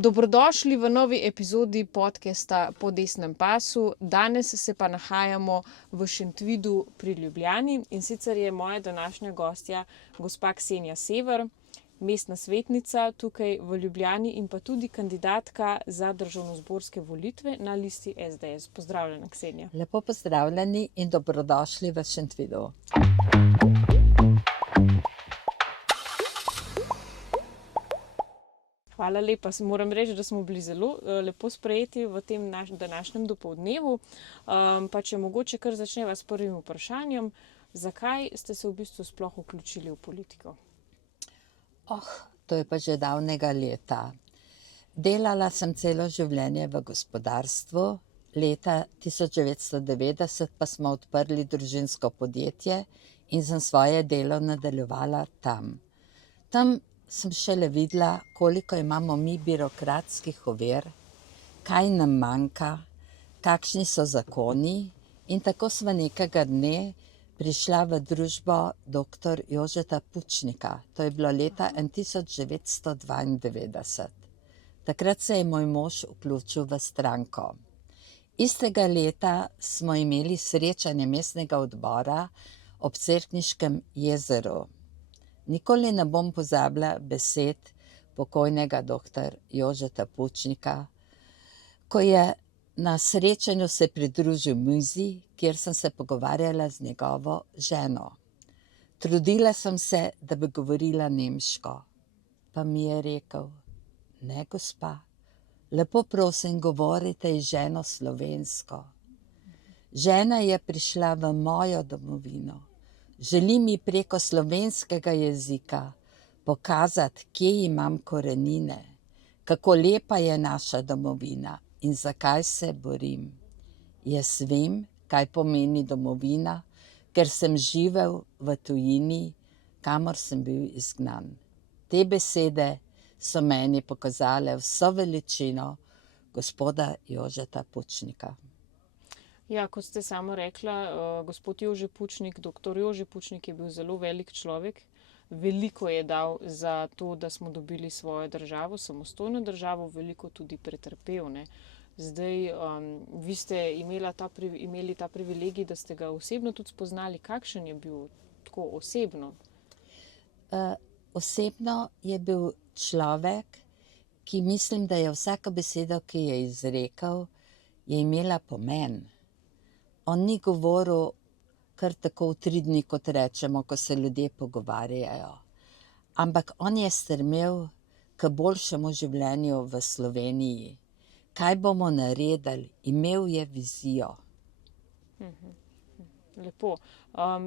Dobrodošli v novi epizodi podcasta Po desnem pasu. Danes se pa nahajamo v Šentvidu pri Ljubljani in sicer je moja današnja gostja gospa Ksenija Sever, mestna svetnica tukaj v Ljubljani in pa tudi kandidatka za državnozborske volitve na listi SDS. Pozdravljena, Ksenija. Lepo pozdravljeni in dobrodošli v Šentvidu. Hvala lepa. Moram reči, da smo bili zelo lepo sprejeti v tem današnjem dopoldnevu. Pa če mogoče kar začneva s prvim vprašanjem, zakaj ste se v bistvu sploh vključili v politiko? To je pa že davnega leta. Delala sem celo življenje v gospodarstvu, leta 1990 pa smo odprli družinsko podjetje in sem svoje delo nadaljevala tam. Tam sem šele videla, koliko imamo mi birokratskih ovir, kaj nam manjka, kakšni so zakoni, in tako sva nekega dne prišla v družbo dr. Jožeta Pučnika. To je bilo leta 1992. Takrat se je moj mož vključil v stranko. Istega leta smo imeli srečanje mestnega odbora ob Cerkniškem jezeru. Nikoli ne bom pozabila besed pokojnega dr. Jožeta Pučnika, ko je na srečanju se pridružil mizi, kjer sem se pogovarjala z njegovo ženo. Trudila sem se, da bi govorila nemško, pa mi je rekel: ne, gospa, lepo prosim, govorite z ženo slovensko. Žena je prišla v mojo domovino. Želi mi preko slovenskega jezika pokazati, kje imam korenine, kako lepa je naša domovina in zakaj se borim. Jaz vem, kaj pomeni domovina, ker sem živel v tujini, kamor sem bil izgnan. Te besede so meni pokazale vso veličino gospoda Jožeta Pučnika. Ja, kot ste samo rekla, gospod Jože Pučnik, dr. Jože Pučnik je bil zelo velik človek. Veliko je dal za to, da smo dobili svojo državo, samostojno državo, veliko tudi pretrpel, ne. Zdaj, vi ste imeli ta privilegij, da ste ga osebno tudi spoznali. Kakšen je bil tako osebno? Osebno je bil človek, ki mislim, da je vsaka beseda, ki je izrekel, je imela pomen. On ni govoril kar tako v 3 dni, kot rečemo, ko se ljudje pogovarjajo. Ampak on je stremel k boljšemu življenju v Sloveniji. Kaj bomo naredili? Imel je vizijo. Lepo.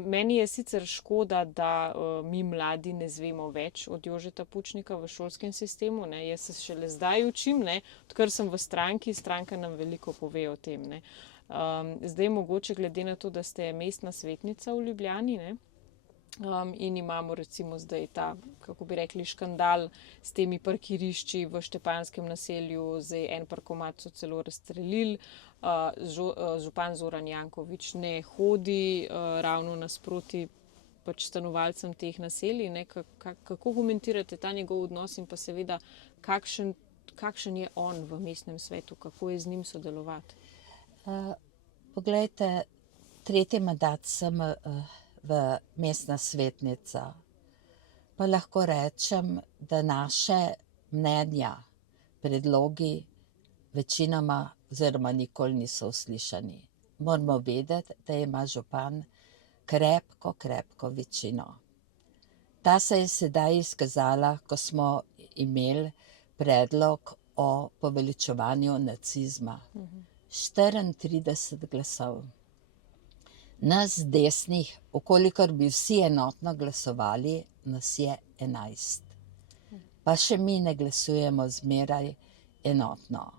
Meni je sicer škoda, da mi mladi ne zvemo več od Jožeta Pučnika v šolskem sistemu, ne. Jaz se šele zdaj učim, ne, odkar sem v stranki, stranka nam veliko pove o tem, ne. Zdaj mogoče glede na to, da ste mestna svetnica v Ljubljani, ne, in imamo recimo zdaj ta, kako bi rekli, škandal s temi parkirišči v Štepanjskem naselju, zdaj en parkomat so celo razstrelili, župan Zoran Janković ne hodi ravno nasproti pač stanovalcem teh naselij, ne. Kako komentirate ta njegov odnos in pa seveda kakšen je on v mestnem svetu, kako je z njim sodelovati? Poglejte, 3. mandat sem mestna svetnica, pa lahko rečem, da naše mnenja, predlogi večinoma oziroma nikoli niso uslišani. Moramo vedeti, da ima župan krepko večino. Ta se je sedaj izkazala, ko smo imeli predlog o poveličevanju nacizma. 34 glasov. Nas desnih, okolikor bi vsi enotno glasovali, nas je 11. Pa še mi ne glasujemo zmeraj enotno.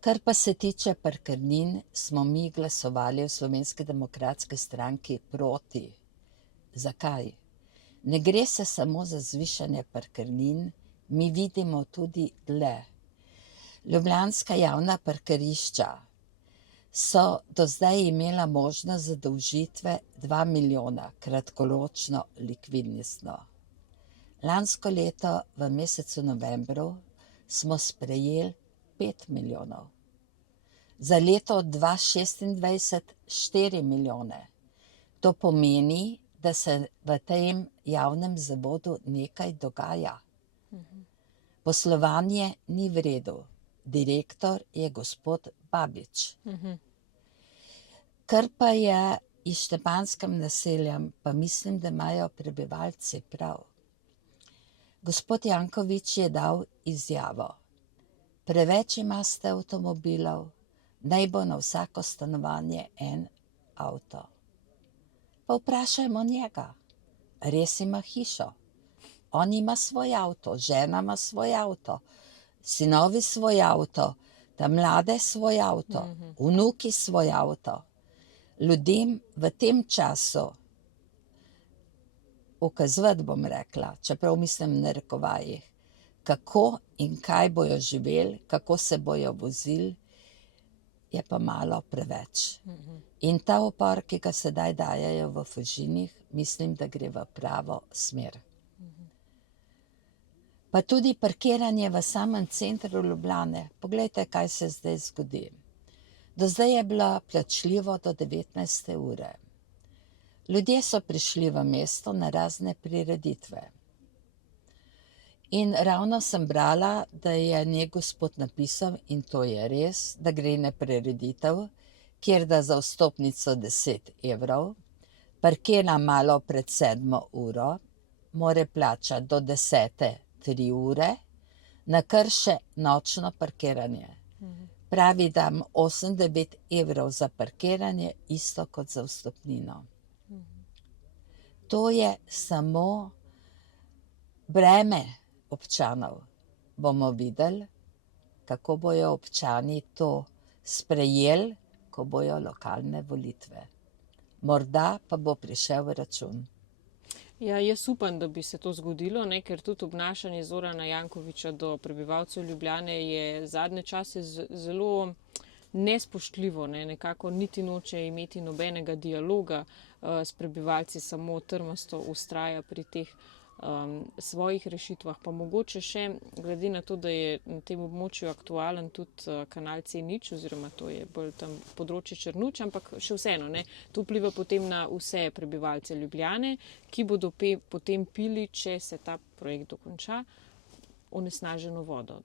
Kar pa se tiče parkirnin, smo mi glasovali v Slovenski demokratski stranki proti. Zakaj? Ne gre se samo za zvišanje parkirnin, mi vidimo tudi dlje. Ljubljanska javna parkirišča so do zdaj imela možnost zadolžitve 2 milijona, kratkoročno likvidnostno. Lansko leto v mesecu novembru smo sprejeli 5 milijonov. Za leto 2026 4 milijone. To pomeni, da se v tem javnem zavodu nekaj dogaja. Poslovanje ni v redu. Direktor je gospod Babič. Kar pa je iz Štepanjskem naseljem, pa mislim, da imajo prebivalci prav. Gospod Janković je dal izjavo. Preveč imate avtomobilov, naj bo na vsako stanovanje en avto. Pa vprašajmo njega. Res ima hišo. On ima svoj avto, žena ima svoj avto, sinovi svoj avto, ta mlade svoj avto, vnuki svoj avto. Ljudem v tem času ukazovati, bom rekla, čeprav mislim v narekovajih, kako in kaj bojo živeli, kako se bojo vozili, je pa malo preveč. In ta upor, ki ga sedaj dajejo v Fužinih, mislim, da gre v pravo smer. Pa tudi parkiranje v samem centru Ljubljane. Poglejte, kaj se zdaj zgodi. Do zdaj je bilo plačljivo do 19. ure. Ljudje so prišli v mesto na razne prireditve. In ravno sem brala, da je nek gospod napisal, in to je res, da gre na prireditev, kjer da za vstopnico 10 evrov, parkira malo pred 7. uro, more plačati do 10. 3 ure, na kar še nočno parkiranje. Pravi, da 8-9 evrov za parkiranje, isto kot za vstopnino. To je samo breme občanov. Bomo videli, kako bojo občani to sprejeli, ko bojo lokalne volitve. Morda pa bo prišel račun. Ja, jaz upam, da bi se to zgodilo, ne, ker tudi obnašanje Zorana Jankovića do prebivalcev Ljubljane je zadnje čase zelo nespoštljivo, ne, nekako niti noče imeti nobenega dialoga s prebivalci, samo trmasto vztraja pri teh svojih rešitvah. Pa mogoče še, glede na to, da je na tem območju aktualen tudi kanal C0, oziroma to je bolj tam področje Črnuč, ampak še vseeno, ne, to vpliva potem na vse prebivalce Ljubljane, ki bodo potem pili, če se ta projekt dokonča, onesnaženo vodo.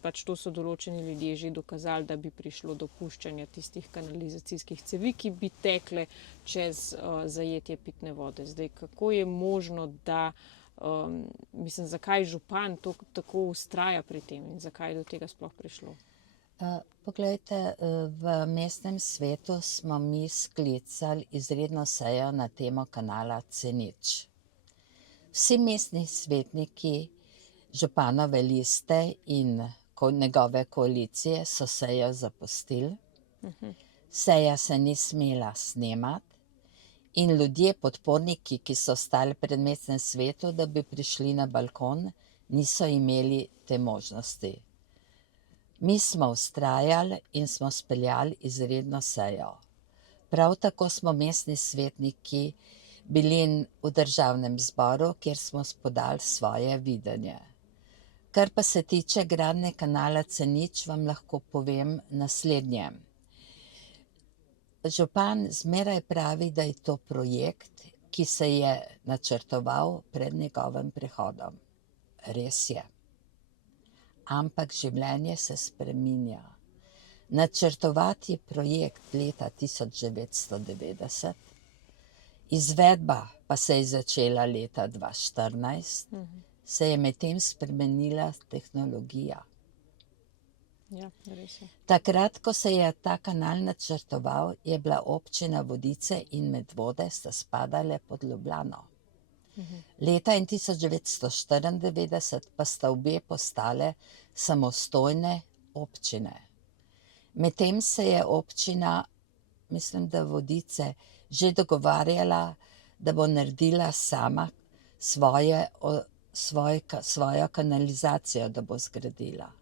Pač to so določeni ljudje že dokazali, da bi prišlo do puščanja tistih kanalizacijskih cevi, ki bi tekle čez zajetje pitne vode. Zdaj, kako je možno, da, mislim, zakaj župan tako vztraja pri tem in zakaj je do tega sploh prišlo? Poglejte, v mestnem svetu smo mi sklicali izredno sejo na temo kanala C0. Vsi mestni svetniki županove liste in njegove koalicije so sejo zapustili. Seja se ni smela snemati in ljudje, podporniki, ki so stali pred mestnem svetu, da bi prišli na balkon, niso imeli te možnosti. Mi smo vztrajali in smo speljali izredno sejo. Prav tako smo mestni svetniki bili v državnem zboru, kjer smo podali svoje videnje. Kar pa se tiče gradnje kanala C0, vam lahko povem naslednje. Župan zmeraj pravi, da je to projekt, ki se je načrtoval pred njegovim prihodom. Res je. Ampak življenje se spreminja. Načrtovati projekt leta 1990, izvedba pa se je začela leta 2014, se je medtem spremenila tehnologija. Ja, res je. Takrat, ko se je ta kanal načrtoval, je bila občina Vodice in Medvode sta spadale pod Ljubljano. Leta 1994 pa sta obe postale samostojne občine. Medtem se je občina, mislim, da Vodice, že dogovarjala, da bo naredila sama svojo kanalizacijo, da bo zgradila.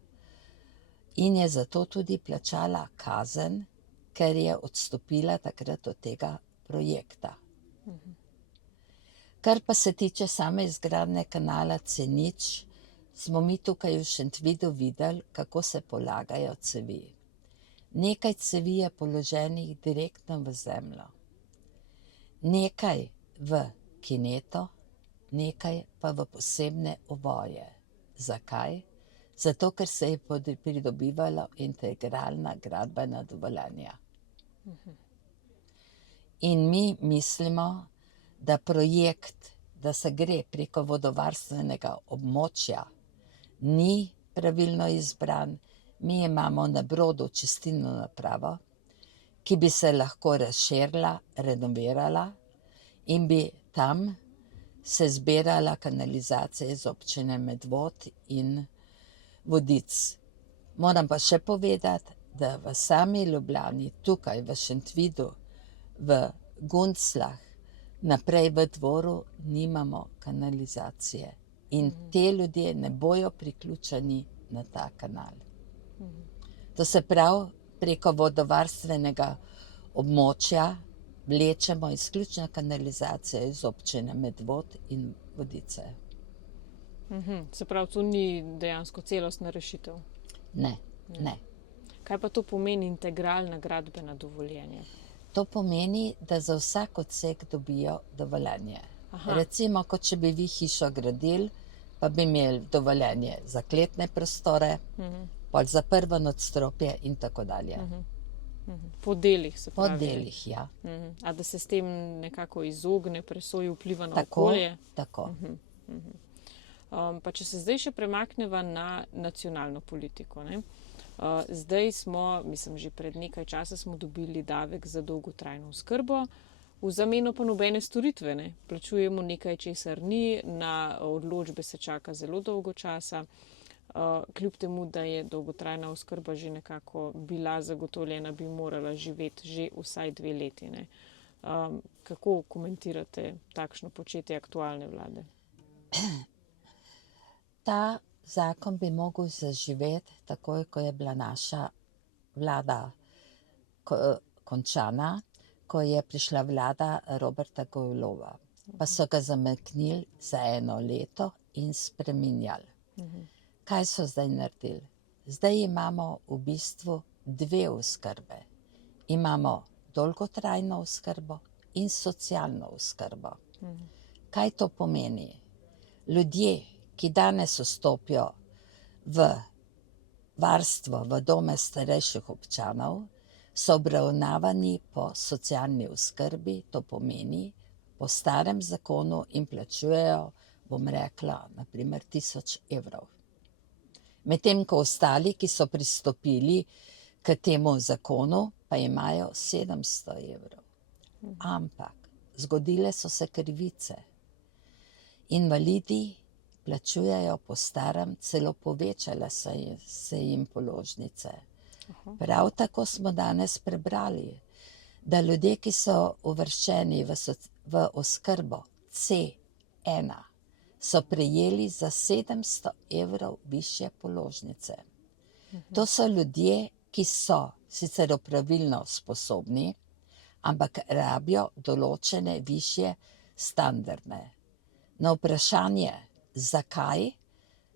In je zato tudi plačala kazen, ker je odstopila takrat od tega projekta. Kar pa se tiče same izgradnje kanala C0, smo mi tukaj v Šentvidu videli, kako se polagajo cevi. Nekaj cevi je položenih direktno v zemljo, nekaj v kineto, nekaj pa v posebne ovoje. Zakaj? Zato, ker se je pridobivalo integralna gradbena dovoljenja. In mi mislimo, da projekt, da se gre preko vodovarstvenega območja, ni pravilno izbran. Mi imamo na Brodu čistilno napravo, ki bi se lahko razširila, renovirala in bi tam se zbirala kanalizacija iz občine Medvod in Vodic. Moram pa še povedati, da v sami Ljubljani, tukaj v Šentvidu, v Gunclah, naprej v Dvoru nimamo kanalizacije. In te ljudje ne bojo priključeni na ta kanal. To se pravi, preko vodovarstvenega območja vlečemo izključno kanalizacijo iz občine Medvod in Vodice. Se pravi, to ni dejansko celostna rešitev. Ne, ne. Kaj pa to pomeni integralna gradbena dovoljenja? To pomeni, da za vsak odsek dobijo dovoljenje. Recimo, kot če bi vi hišo gradili, pa bi imeli dovoljenje za kletne prostore, pol za prvo nadstropje in tako dalje. Po delih se pravi. Po delih, ja. A da se s tem nekako izogne presoji vpliva na okolje? Tako. Pa če se zdaj še premakneva na nacionalno politiko, ne? Zdaj smo, mislim, že pred nekaj časa smo dobili davek za dolgotrajno oskrbo, v zameno pa nobene storitve, ne? Plačujemo nekaj, česar ni, na odločbe se čaka zelo dolgo časa, kljub temu, da je dolgotrajna oskrba že nekako bila zagotovljena, bi morala živeti že vsaj 2 leti, ne? Kako komentirate takšno početje aktualne vlade? Ta zakon bi mogel zaživeti takoj, ko je bila naša vlada končana, ko je prišla vlada Roberta Goloba. Pa so ga zamaknili za 1 leto in spreminjali. Kaj so zdaj naredili? Zdaj imamo v bistvu 2 oskrbe. Imamo dolgotrajno oskrbo in socialno oskrbo. Kaj to pomeni? Ljudje, ki danes vstopijo v varstvo, v dome starejših občanov, so obravnavani po socialni oskrbi, to pomeni po starem zakonu in plačujejo, bom rekla, naprimer 1000 evrov. Medtem ko ostali, ki so pristopili k temu zakonu, pa imajo 700 evrov. Ampak zgodile so se krivice. Invalidi plačujejo po starem, celo povečale se jim položnice. Prav tako smo danes prebrali, da ljudje, ki so uvrščeni v oskrbo C1, so prejeli za 700 evrov višje položnice. To so ljudje, ki so sicer opravilno sposobni, ampak rabijo določene višje standarde. Na vprašanje, zakaj,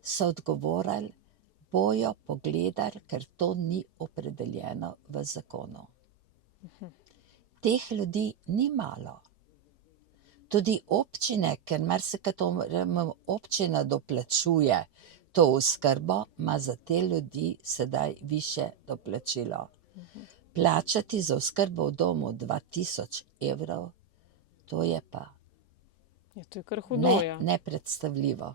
so odgovorili, bojo pogledali, ker to ni opredeljeno v zakonu. Teh ljudi ni malo. Tudi občine, ker marsikatera občina doplačuje to oskrbo, ima za te ljudi sedaj višje doplačilo. Plačati za oskrbo v domu 2000 evrov, to je pa to je kar hudo, ja. Nepredstavljivo.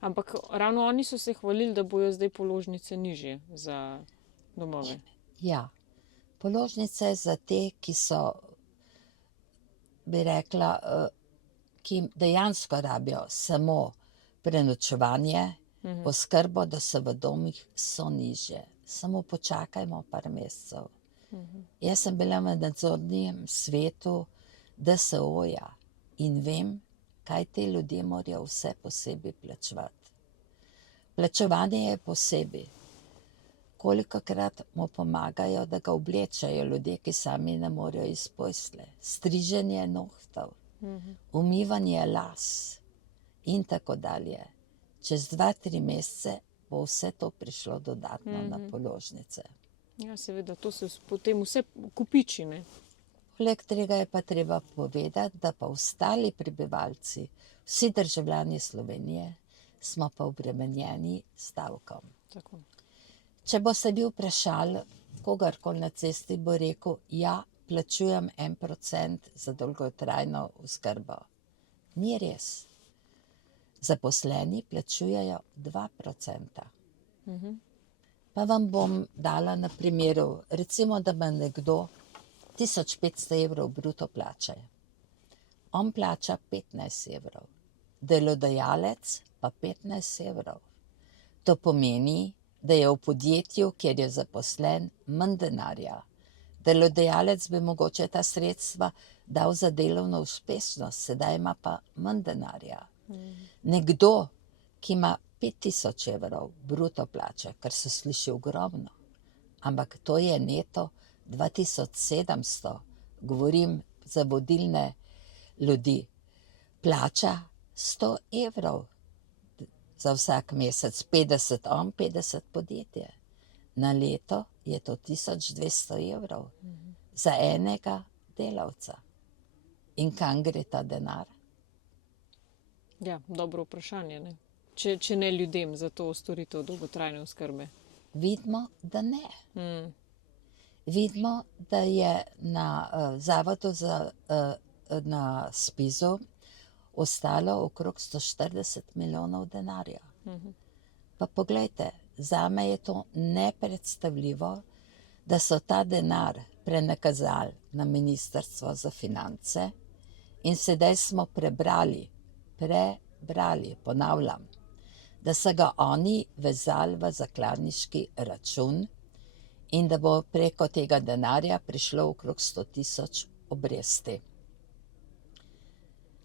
Ampak ravno oni so se hvalili, da bojo zdaj položnice nižje za domove. Ja, položnice za te, ki so, bi rekla, ki dejansko rabijo samo prenočevanje, oskrbo, da so v domih, so nižje. Samo počakajmo par mesecev. Jaz sem bila v nadzornem svetu DSO-ja in vem, kaj te ljudje morajo vse posebej plačevati. Plačevanje je posebej. Kolikokrat mu pomagajo, da ga oblečajo ljudje, ki sami ne morejo iz postelje. Striženje nohtov, umivanje las in tako dalje. čez 2-3 mesece bo vse to prišlo dodatno na položnice. Ja, seveda, to se potem vse kupiči, ne. Poleg tega je pa treba povedati, da pa ostali prebivalci, vsi državljani Slovenije, smo pa obremenjeni s davkom. Tako. Če boste vi vprašali kogarkoli na cesti, bo rekel, ja, plačujem 1% za dolgotrajno oskrbo. Ni res. Zaposleni plačujejo 2%. Pa vam bom dala na primeru, recimo, da ima nekdo 1500 evrov bruto plače. On plača 15 evrov, delodajalec pa 15 evrov. To pomeni, da je v podjetju, kjer je zaposlen, manj denarja. Delodajalec bi mogoče ta sredstva dal za delovno uspešnost, sedaj ima pa manj denarja. Nekdo, ki ima 5000 evrov bruto plače, kar se sliši ogromno, ampak to je neto 2700, govorim za vodilne ljudi, plača 100 evrov za vsak mesec, 50 on, 50 podjetje. Na leto je to 1200 evrov za enega delavca. In kam gre ta denar? Ja, dobro vprašanje, ne. Če ne ljudem za to storitev dolgotrajne oskrbe. Vidimo, da ne. Vidimo, da je na zavodu na SPIZ-u ostalo okrog 140 milijonov denarja. Pa poglejte, zame je to nepredstavljivo, da so ta denar prenakazali na Ministrstvo za finance in sedaj smo prebrali, ponavljam, da so ga oni vezali v zakladniški račun in da bo preko tega denarja prišlo okrog 100 000 obresti.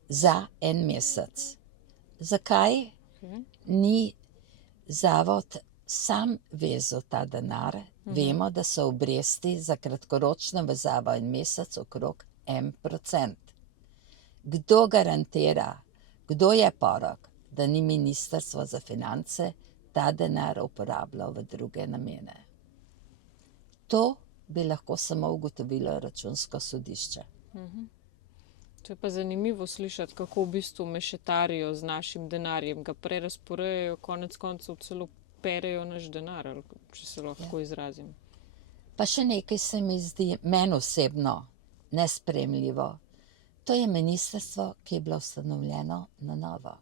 Za en mesec. Zakaj ni zavod sam vezal ta denar? Vemo, da so obresti za kratkoročno vezavo en mesec okrog 1%. Kdo garantira, kdo je porok, da ni Ministrstvo za finance ta denar uporabljal v druge namene? To bi lahko samo ugotovilo Računsko sodišče. To je pa zanimivo slišati, kako v bistvu mešetarijo z našim denarjem, ga prerazporejajo, konec koncev celo perejo naš denar, ali če se lahko izrazim. Pa še nekaj se mi zdi, meni osebno, nesprejemljivo. To je ministrstvo, ki je bilo ustanovljeno na novo.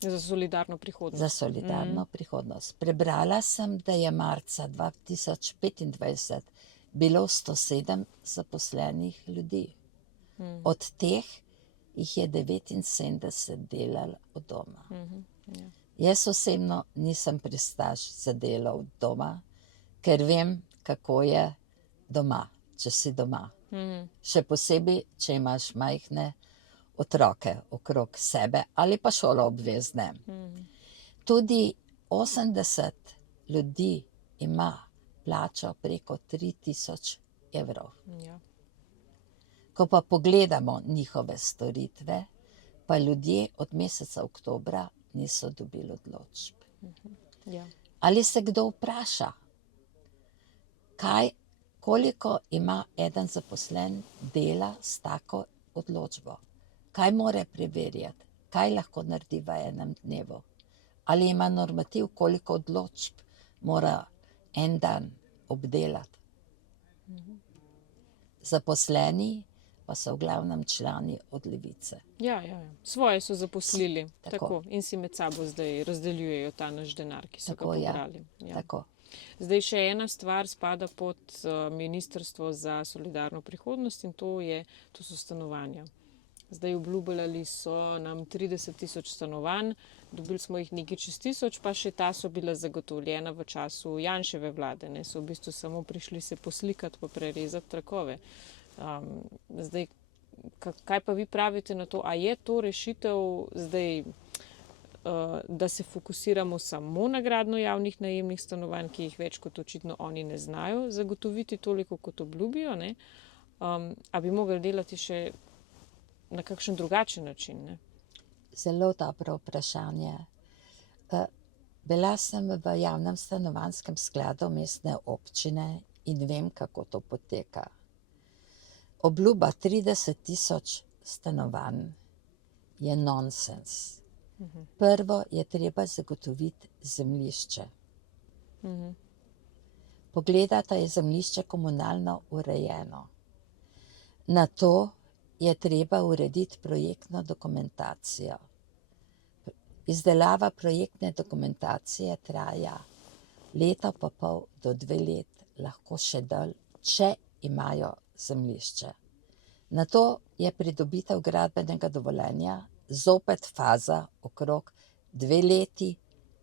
Za solidarno prihodnost. Za solidarno prihodnost. Prebrala sem, da je marca 2025 bilo 107 zaposlenih ljudi. Od teh jih je 79 delalo od doma. Jaz osebno nisem pristaš za delo od doma, ker vem, kako je doma, če si doma. Še posebej, če imaš majhne otroke okrog sebe ali pa šolo obvezne. Tudi 80 ljudi ima plačo preko 3000 evrov. Ja. Ko pa pogledamo njihove storitve, pa ljudje od meseca oktobra niso dobili odločb. Ja. Ali se kdo vpraša, koliko ima eden zaposlen dela s tako odločbo? Kaj mora preverjati? Kaj lahko naredi v enem dnevu? Ali ima normativ, koliko odločb mora en dan obdelati? Zaposleni pa so v glavnem člani od Levice. Ja. Svoje so zaposlili. Tako. Tako. In si med sabo zdaj razdeljujejo ta naš denar, ki so Tako, ga ja. pobrali. Ja. Tako. Zdaj še ena stvar spada pod Ministrstvo za solidarno prihodnost in to so stanovanja. Zdaj obljubljali so nam 30 000 stanovanj, dobili smo jih nekaj čez 1000, pa še ta so bila zagotovljena v času Janševe vlade. Ne? So v bistvu samo prišli se poslikati pa prerezati trakove. Zdaj, kaj pa vi pravite na to? A je to rešitev zdaj, da se fokusiramo samo na gradnjo javnih najemnih stanovanj, ki jih več kot očitno oni ne znajo zagotoviti toliko, kot obljubijo, ne? A bi mogli delati še na kakšen drugačen način, ne? Zelo dobro vprašanje. Bila sem v javnem stanovanjskem skladu mestne občine in vem, kako to poteka. Obljuba 30.000 stanovanj je nonsens. Prvo je treba zagotoviti zemljišče. Pogledata je zemljišče komunalno urejeno. Nato je treba urediti projektno dokumentacijo. Izdelava projektne dokumentacije traja leto pa pol do 2 let, lahko še dalj, če imajo zemljišče. Nato je pridobitev gradbenega dovoljenja, zopet faza okrog 2 leti,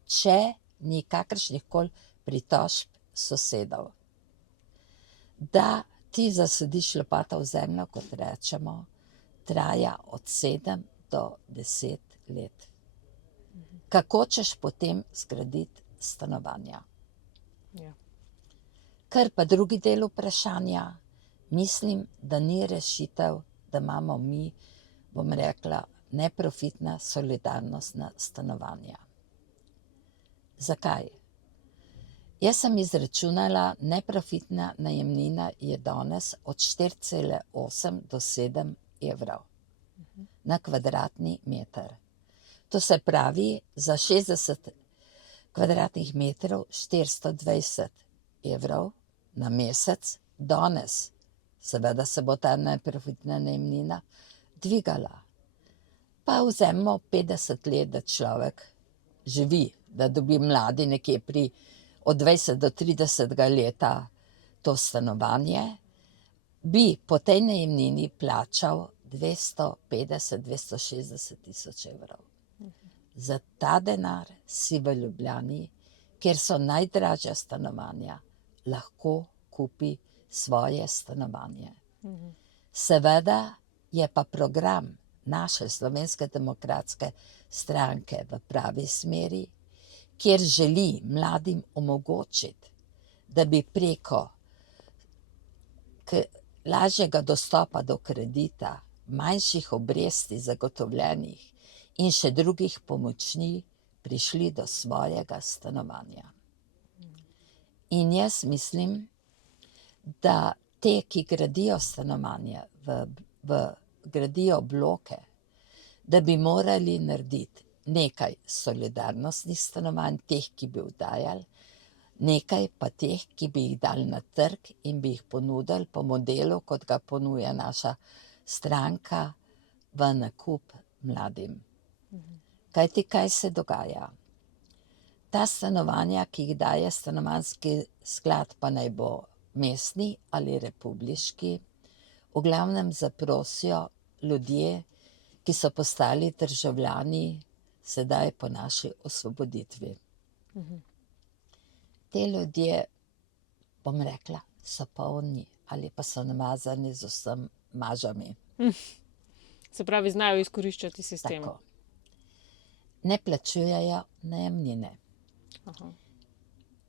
če ni kakršnihkoli pritožb sosedov. Da ti zasadiš lopato v zemljo, kot rečemo, traja od 7 do 10 let. Kako ćeš potem zgraditi stanovanja? Ja. Kar pa drugi del vprašanja, mislim, da ni rešitev, da imamo mi, bom rekla, neprofitna solidarnostna stanovanja. Zakaj? Jaz sem izračunala, neprofitna najemnina je danes od 4,8 do 7 evrov na kvadratni meter. To se pravi, za 60 kvadratnih metrov 420 evrov na mesec, danes. Seveda se bo ta neprofitna najemnina dvigala. Pa vzemimo 50 let, da človek živi, da dobi mladi nekje od 20 do 30 leta to stanovanje, bi po tej najemnini plačal 250-260 tisoč evrov. Za ta denar si v Ljubljani, kjer so najdražja stanovanja, lahko kupi svoje stanovanje. Seveda je pa program naše Slovenske demokratske stranke v pravi smeri, kjer želi mladim omogočiti, da bi preko lažjega dostopa do kredita, manjših obresti zagotovljenih in še drugih pomoči prišli do svojega stanovanja. In jaz mislim, da te, ki gradijo stanovanja, gradijo bloke, da bi morali narediti nekaj solidarnostnih stanovanj, teh, ki bi vdajali, nekaj pa teh, ki bi jih dali na trg in bi jih ponudili po modelu, kot ga ponuja naša stranka, v nakup mladim. Kajti, kaj se dogaja? Ta stanovanja, ki jih daje stanovanjski sklad, pa naj bo mestni ali republiški, v glavnem zaprosijo ljudje, ki so postali državljani sedaj po naši osvoboditvi. Te ljudje, bom rekla, so polni ali pa so namazani z vsem mažami. Se pravi, znajo izkoriščati sistem. Tako. Ne plačujejo najemnine.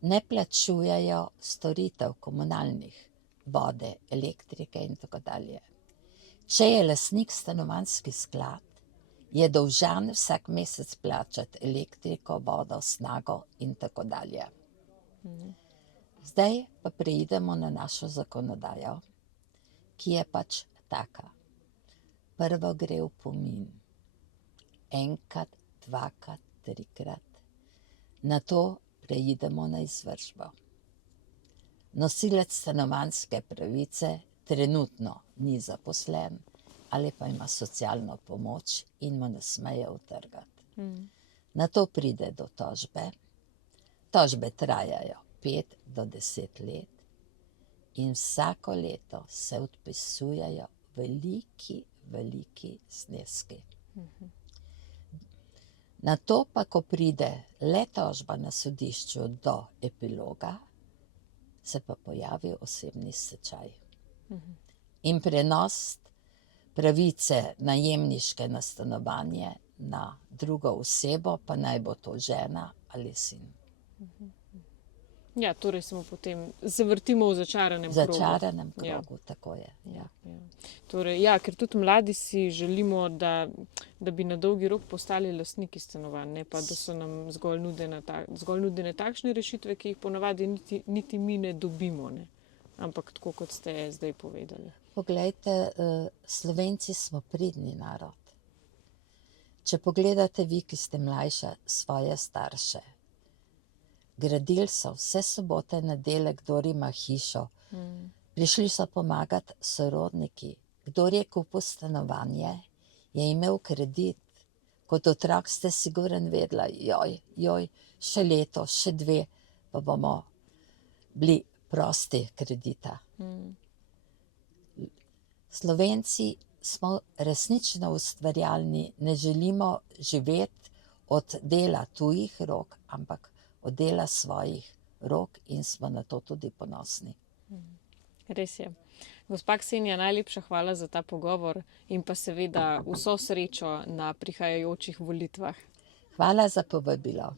Ne plačujejo storitev komunalnih, vode, elektrike in tako dalje. Če je lastnik stanovanjski sklad, je dolžan vsak mesec plačati elektriko, vodo, snago in tako dalje. Zdaj pa preidemo na našo zakonodajo, ki je pač taka. Prvo gre opomin. Enkrat, dvakrat, trikrat. Nato preidemo na izvršbo. Nosilec stanovanjske pravice trenutno ni zaposlen ali pa ima socialno pomoč in mu ne smejo utrgati. Nato pride do tožbe. Tožbe trajajo 5 do 10 let in vsako leto se odpisujejo veliki zneski. Nato pa, ko pride le tožba na sodišču do epiloga, se pa pojavi osebni stečaj. In prenos pravice najemniške na stanovanje na drugo osebo, pa naj bo to žena ali sin. Ja, torej smo potem zavrtimo v začaranem krogu. Začaranem Ja. krogu, tako je. Ja. Ja. Torej, ja, ker tudi mladi si želimo, da bi na dolgi rok postali lastniki stanovanj, ne pa da so nam zgolj nudene takšne rešitve, ki jih ponavadi niti mi ne dobimo, ne. Ampak tako, kot ste zdaj povedali. Poglejte, Slovenci smo pridni narod. Če pogledate vi, ki ste mlajša, svoje starše, gradili so vse sobote, nedelje, kdor ima hišo. Prišli so pomagati sorodniki. Kdor je kupil stanovanje, je imel kredit. Kot otrok ste siguren vedela, joj, še leto, še 2, pa bomo bili prosti kredita. Slovenci smo resnično ustvarjalni, ne želimo živeti od dela tujih rok, ampak od dela svojih rok in smo na to tudi ponosni. Res je. Gospa Ksenija, najlepša hvala za ta pogovor in pa seveda vso srečo na prihajajočih volitvah. Hvala za povabilo.